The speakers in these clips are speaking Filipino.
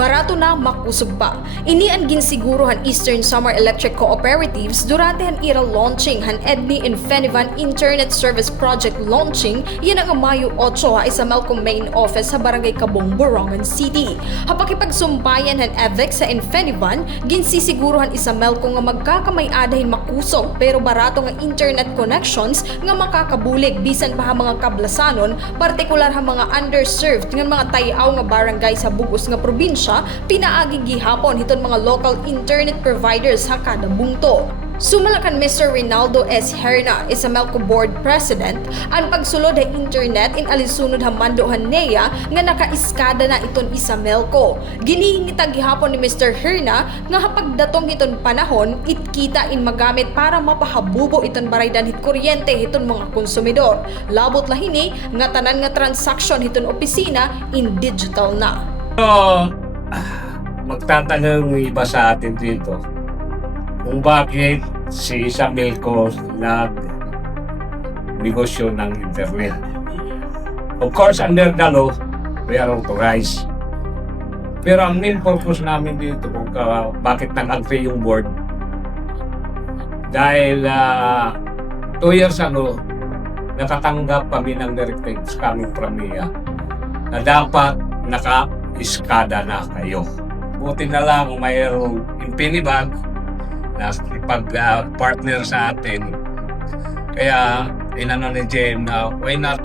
barato na makusog pa. Ini ang ginsiguruhan Eastern Samar Electric Cooperatives durante han ira launching han EDNI Infinivan Internet Service Project launching yan ang Mayo 8 sa Melcom Main Office sa Barangay Cabong, Borongan City. Hapakipagsumbayan han EVIC sa Infinivan, ginsisiguruhan isa Melcom nga magkakamay-adahin makusog pero barato nga internet connections nga makakabulig bisan pa ha mga kablasanon, partikular ha mga underserved nga mga tayaw nga barangay sa bugos nga probinsya, pinaagi gihapon hiton mga local internet providers sa kada bungto. Sumalakan Mr. Rinaldo S. Herna, isa Melco Board President, ang pagsulod ng internet in alisunod hamandohan neya nga nakaiskada na iton isa Melco. Ginihingitag gihapon ni Mr. Herna nga hapagdatong iton panahon itkita in magamit para mapahabubo iton baraydan hit kuryente hiton mga konsumidor. Labot lahini nga tanan nga transaksyon hiton opisina in digital na. Magtatanong yung iba sa atin dito kung bakit si Isabel ko nag-negosyo ng internet. Of course, under the law, we are authorized. Pero ang main purpose namin dito kung bakit nag-agree yung board, dahil 2 years ago, nakatanggap kami ng directives coming from NIA na dapat naka-iskada na kayo. Buti na lang mayroong Infinivan na pag-partner sa atin. Kaya inano ni Jem na why not,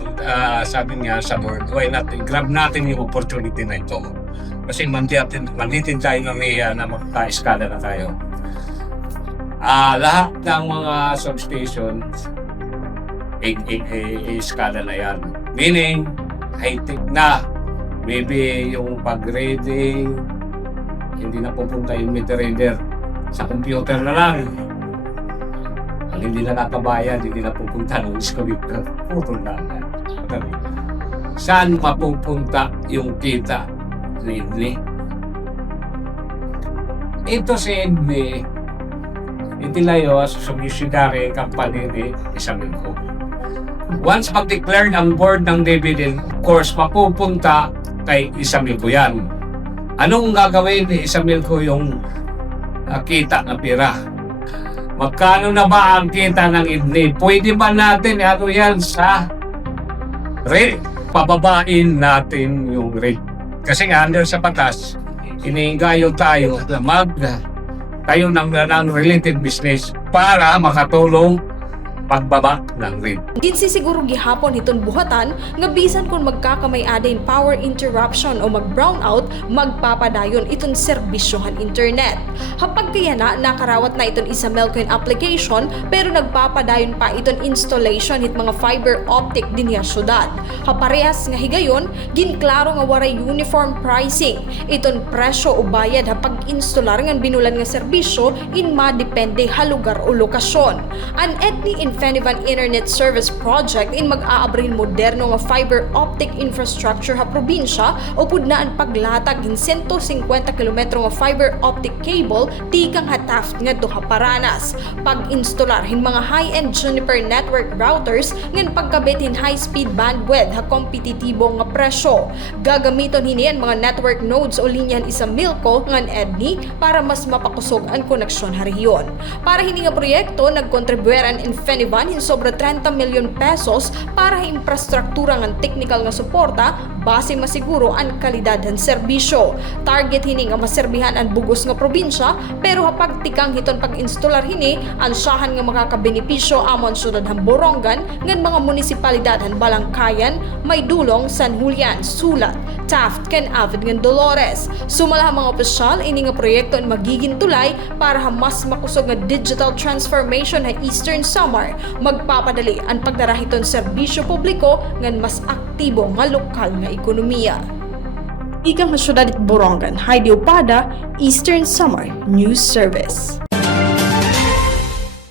sabi niya sa board, why not grab natin yung opportunity na ito. Kasi manditin tayo ng NIA na magka-iskada na tayo. Lahat ng mga substations, iskada na yan. Meaning, high-tech na. Maybe yung pag-reading, hindi na pupunta yung meter reader. Sa computer na lang. Ang hindi na nakabayan, hindi na pupunta ng computer. Putol na lang. Saan mapupunta yung kita ni EDNI? Ito si EDNI, itilayo sa subsidiary company ni Isabel ko. Once mag-declare ang board ng dividend, of course, mapupunta kay Isabel ko yan. Anong gagawin ni Isabel ko yung kita na pira? Magkano na ba ang kita ng EDNI? Pwede ba natin yan sa rate? Pababain natin yung rate. Kasi nga, under sa batas, iniingayo tayo na tayo ng related business para makatulong pagbaba ng rate. Ginsisiguro gihapon hiton buhatan nga bisan kung magkakamay-adain power interruption o mag-brownout, magpapadayon iton serbisyohan internet. Hapag kaya nakarawat na iton isa Melcoin application pero nagpapadayon pa iton installation hit mga fiber optic din ya syudad. Haparehas nga higayon, ginklaro nga waray uniform pricing. Iton presyo o bayad hapag instalar nga binulan nga serbisyo in madepende ha lugar o lokasyon. An EDNI Infinivan Internet Service Project in mag-aabrin moderno nga fiber optic infrastructure ha probinsya o pudnaan paglatag in 150 km nga fiber optic cable tikang hataft nga duha paranas. Pag-instalar hin mga high-end Juniper network routers ngan pagkabit hin high-speed bandwidth ha kompetitibo nga presyo. Gagamiton hinian mga network nodes o linyan isa Milco ngan EDNI para mas mapakusog ang koneksyon ha rehiyon. Para hini nga proyekto nagkontribueran Infinivan hin sobra 30 milyon pesos para sa infrastruktura ng technical nga suporta base masiguro ang kalidad ng serbisyo. Target hini nga maserbihan ang bugos nga probinsya pero hapag tikang hiton pag-instalar hini ansahan nga makakabenepisyo amon syudad ng Borongan ngan mga munisipalidad ng Balangkayan, Maydulong, San Julian, Sulat, Taft, ken Avid ng Dolores. Sumala mga opisyal ini nga proyekto ang magiging tulay para mas makusog nga digital transformation sa Eastern Samar, magpapadali ang pagdarahiton serbisyo publiko ngan mas aktibo nga lokal nga ekonomiya. Ikang nga syudad Borongan, Heidi Opada, Eastern Samar News Service.